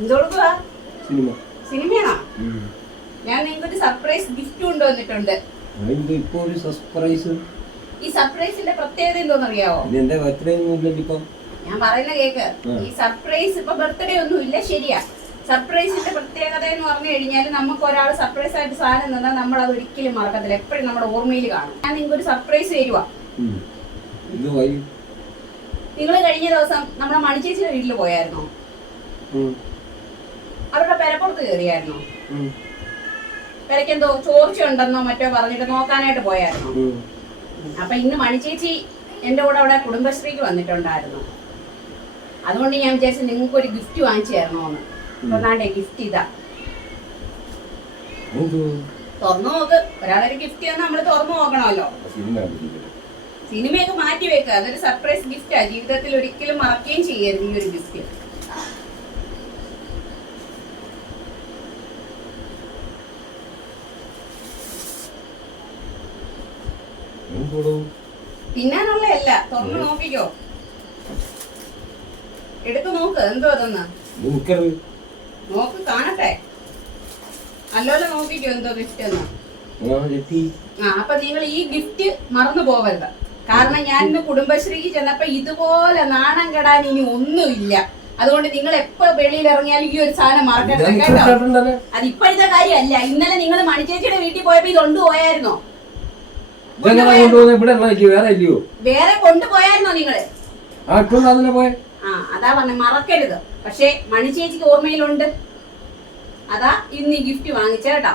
എന്തുകൊടുക്കുക? Cinema. സിനിമയാണോ? ഞാൻ നിങ്ങൾക്കൊരു surprise gift കൊണ്ടുവന്നിട്ടുണ്ട്. ഇപ്പൊ ഒരു സർപ്രൈസ്. ഈ സർപ്രൈസിന്റെ പ്രത്യേകത എന്തോന്നറിയാവോ? എന്റെ ബർത്ത്ഡേ ഒന്നും ഇല്ലല്ലോ ഇപ്പം. ഞാൻ പറയുന്ന കേക്ക്. ഈ സർപ്രൈസ് ഇപ്പൊ ബർത്ത്ഡേ ഒന്നും ഇല്ല, ശരിയാ. സർപ്രൈസിന്റെ പ്രത്യേകത എന്ന് പറഞ്ഞു കഴിഞ്ഞാൽ നമുക്ക് ഒരാൾ സർപ്രൈസ് ആയിട്ട് സാധനം തന്നാൽ നമ്മൾ അത് ഒരിക്കലും മറക്കത്തില്ല, എപ്പോഴും നമ്മുടെ ഓർമ്മയിൽ കാണും. ഞാൻ നിങ്ങൾക്ക് ഒരു സർപ്രൈസ് തരുവാ. നിങ്ങൾ കഴിഞ്ഞ ദിവസം നമ്മുടെ മണിച്ചേച്ചിയുടെ വീട്ടിൽ പോയായിരുന്നോ? അവരുടെ പെരപ്പുറത്ത് കയറിയായിരുന്നോ? പെരക്കെന്തോ ചോർച്ചയുണ്ടെന്നോ മറ്റോ പറഞ്ഞിട്ട് നോക്കാനായിട്ട് പോയായിരുന്നോ? അപ്പൊ ഇന്ന് മണിച്ചേച്ചി എന്റെ കൂടെ അവിടെ കുടുംബശ്രീക്ക് വന്നിട്ടുണ്ടായിരുന്നു. അതുകൊണ്ട് ഞാൻ വിചാരിച്ചു നിങ്ങൾക്ക് ഒരു ഗിഫ്റ്റ് വാങ്ങിച്ചു തരണോന്ന്. അപ്പൊ നാണ്ടേ ഗിഫ്റ്റ് ഇതാ, തുറന്നു നോക്ക്. ഒരാളൊരു ഗിഫ്റ്റ് തന്നെ നമ്മള് തുറന്നു നോക്കണമല്ലോ. സിനിമയൊക്കെ മാറ്റി വെക്കുക, അതൊരു സർപ്രൈസ് ഗിഫ്റ്റാ. ജീവിതത്തിൽ ഒരിക്കലും മറക്കുകയും ചെയ്യരുത് ഈ ഒരു ഗിഫ്റ്റ്. തിന്നാനുള്ളതല്ല, തുറന്നു നോക്കിക്കോ. എടുത്തു നോക്ക്, എന്തോ അതൊന്ന് നോക്ക്, കാണട്ടെ. നല്ലോണം നോക്കിക്കോ എന്തോ ഗിഫ്റ്റ് എന്ന്. അപ്പൊ നിങ്ങൾ ഈ ഗിഫ്റ്റ് മറന്നു പോവരുത്. കാരണം ഞാൻ ഇന്ന് കുടുംബശ്രീക്ക് ചെന്നപ്പോ ഇതുപോലെ നാണം കെടാൻ ഇനി ഒന്നുമില്ല. അതുകൊണ്ട് നിങ്ങൾ എപ്പോ വെളിയിൽ ഇറങ്ങിയാലും ഈ ഒരു സാധനം മറക്കരുത് കേട്ടോ. അത് ഇപ്പോഴത്തെ കാര്യമല്ല. ഇന്നലെ നിങ്ങൾ മണിച്ചേച്ചിയുടെ വീട്ടിൽ പോയപ്പോ ഇത് കൊണ്ടുപോയായിരുന്നോ? വേറെ കൊണ്ടുപോയായിരുന്നോ നിങ്ങള്? അതാ പറഞ്ഞ മറക്കരുത്. പക്ഷെ മണിച്ചേച്ചിക്ക് ഓർമ്മയിലുണ്ട്. അതാ ഇന്ന് ഈ ഗിഫ്റ്റ് വാങ്ങിച്ചേട്ടാ.